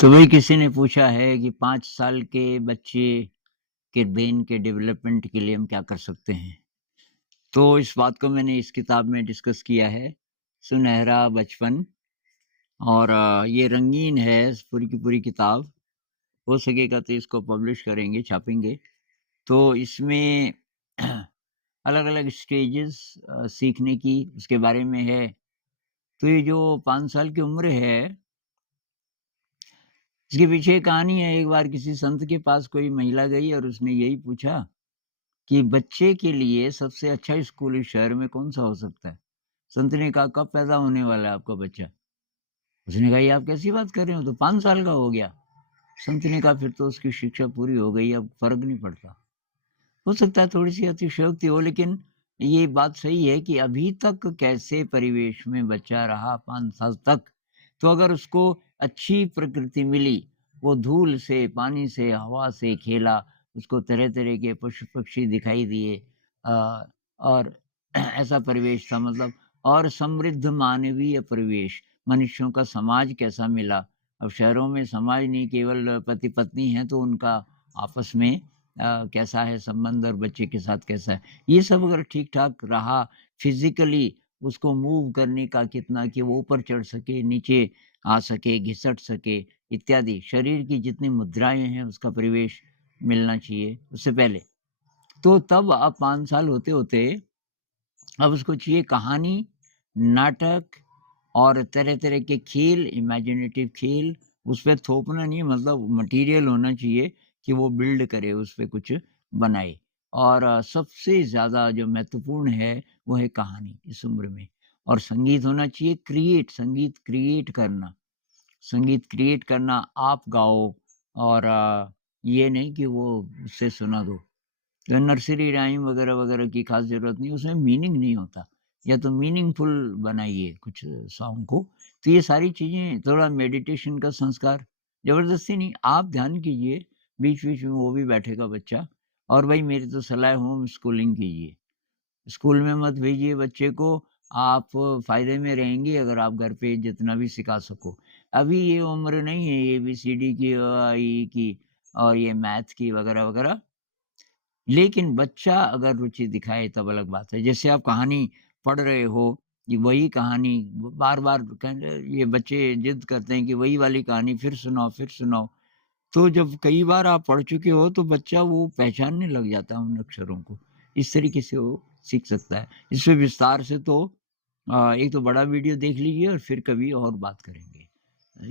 तो भाई किसी ने पूछा है कि 5 साल के बच्चे के ब्रेन के डेवलपमेंट के लिए हम क्या कर सकते हैं? तो इस बात को मैंने इस किताब में डिस्कस किया है, सुनहरा बचपन। और ये रंगीन है पूरी की पूरी किताब। हो सकेगा तो इसको पब्लिश करेंगे, छापेंगे। तो इसमें अलग-अलग स्टेजेस सीखने की उसके बारे में है। तो ये जो 5 साल की उम्र है, इसके पीछे एक कहानी है। एक बार किसी संत के पास कोई महिला गई और उसने यही पूछा कि बच्चे के लिए सबसे अच्छा स्कूल इस शहर में कौन-सा हो सकता है? संत ने कहा, "कब पैदा होने वाला है आपका बच्चा?" उसने कहा, "ये आप कैसी बात कर रहे हो? तो 5 साल का हो गया।" संत ने कहा, "फिर तो उसकी शिक्षा पूरी हो गई, अब फ़र्क नहीं पड़ता।" हो सकता है थोड़ी-सी अतिशयोक्ति हो, लेकिन ये बात सही है कि अभी तक कैसे परिवेश में बच्चा रहा 5 साल तक, तो अगर उसको अच्छी प्रकृति मिली, वो धूल से, पानी से, हवा से खेला, उसको तरह-तरह के पशु-पक्षी दिखाई दिए, और ऐसा परिवेश था, मतलब, और समृद्ध मानवीय परिवेश, मनुष्यों का समाज कैसा मिला। अब शहरों में समाज नहीं, केवल पति-पत्नी हैं, तो उनका आपस में कैसा है संबंध और बच्चे के साथ कैसा है। ये सब अगर ठीक-ठाक रहा, फिज़िकली उसको मूव करने का कितना कि वो ऊपर चढ़ सके, नीचे आ सके, घिसट सके इत्यादि, शरीर की जितनी मुद्राएँ हैं उसका परिवेश मिलना चाहिए उससे पहले। तो तब अब 5 साल होते-होते अब उसको चाहिए कहानी, नाटक और तरह-तरह के खेल, इमेजिनेटिव खेल। उसपे थोपना नहीं, मतलब मटेरियल होना चाहिए कि वो बिल्ड करे, उसपे कुछ बनाए। और सबसे ज़्यादा जो महत्वपूर्ण है, वो है कहानी इस उम्र में। और संगीत होना चाहिए, संगीत क्रिएट करना। संगीत क्रिएट करना, आप गाओ, और ये नहीं कि वो उससे सुना दो। तो नर्सरी राइम वगैरह-वगैरह की ख़ास ज़रूरत नहीं, उसमें मीनिंग नहीं होता। या तो मीनिंगफुल बनाइए कुछ सॉन्ग को। तो ये सारी चीज़ें, थोड़ा मेडिटेशन का संस्कार, ज़बरदस्ती नहीं, आप ध्यान कीजिए, बीच-बीच में वो भी बैठेगा बच्चा। और भाई मेरी तो सलाह है, होम स्कूलिंग कीजिए। स्कूल में मत भेजिए बच्चे को, आप फ़ायदे में रहेंगे अगर आप घर पे जितना भी सिखा सको। अभी ये उम्र नहीं है एबीसीडी की, अ, आ, इ, ई की, और ये मैथ की वगैरह-वगैरह। लेकिन बच्चा अगर रुचि दिखाए तब अलग बात है। जैसे आप कहानी पढ़ रहे हो, ये वही कहानी बार-बार ये बच्चे ज़िद करते हैं कि वही वाली कहानी फिर सुनाओ, फिर सुनाओ। तो जब कई बार आप पढ़ चुके हो तो बच्चा वो पहचानने लग जाता है उन अक्षरों को। इस तरीके से वो सीख सकता है। इसमें विस्तार से तो एक तो बड़ा वीडियो देख लीजिए और फिर कभी और बात करेंगे।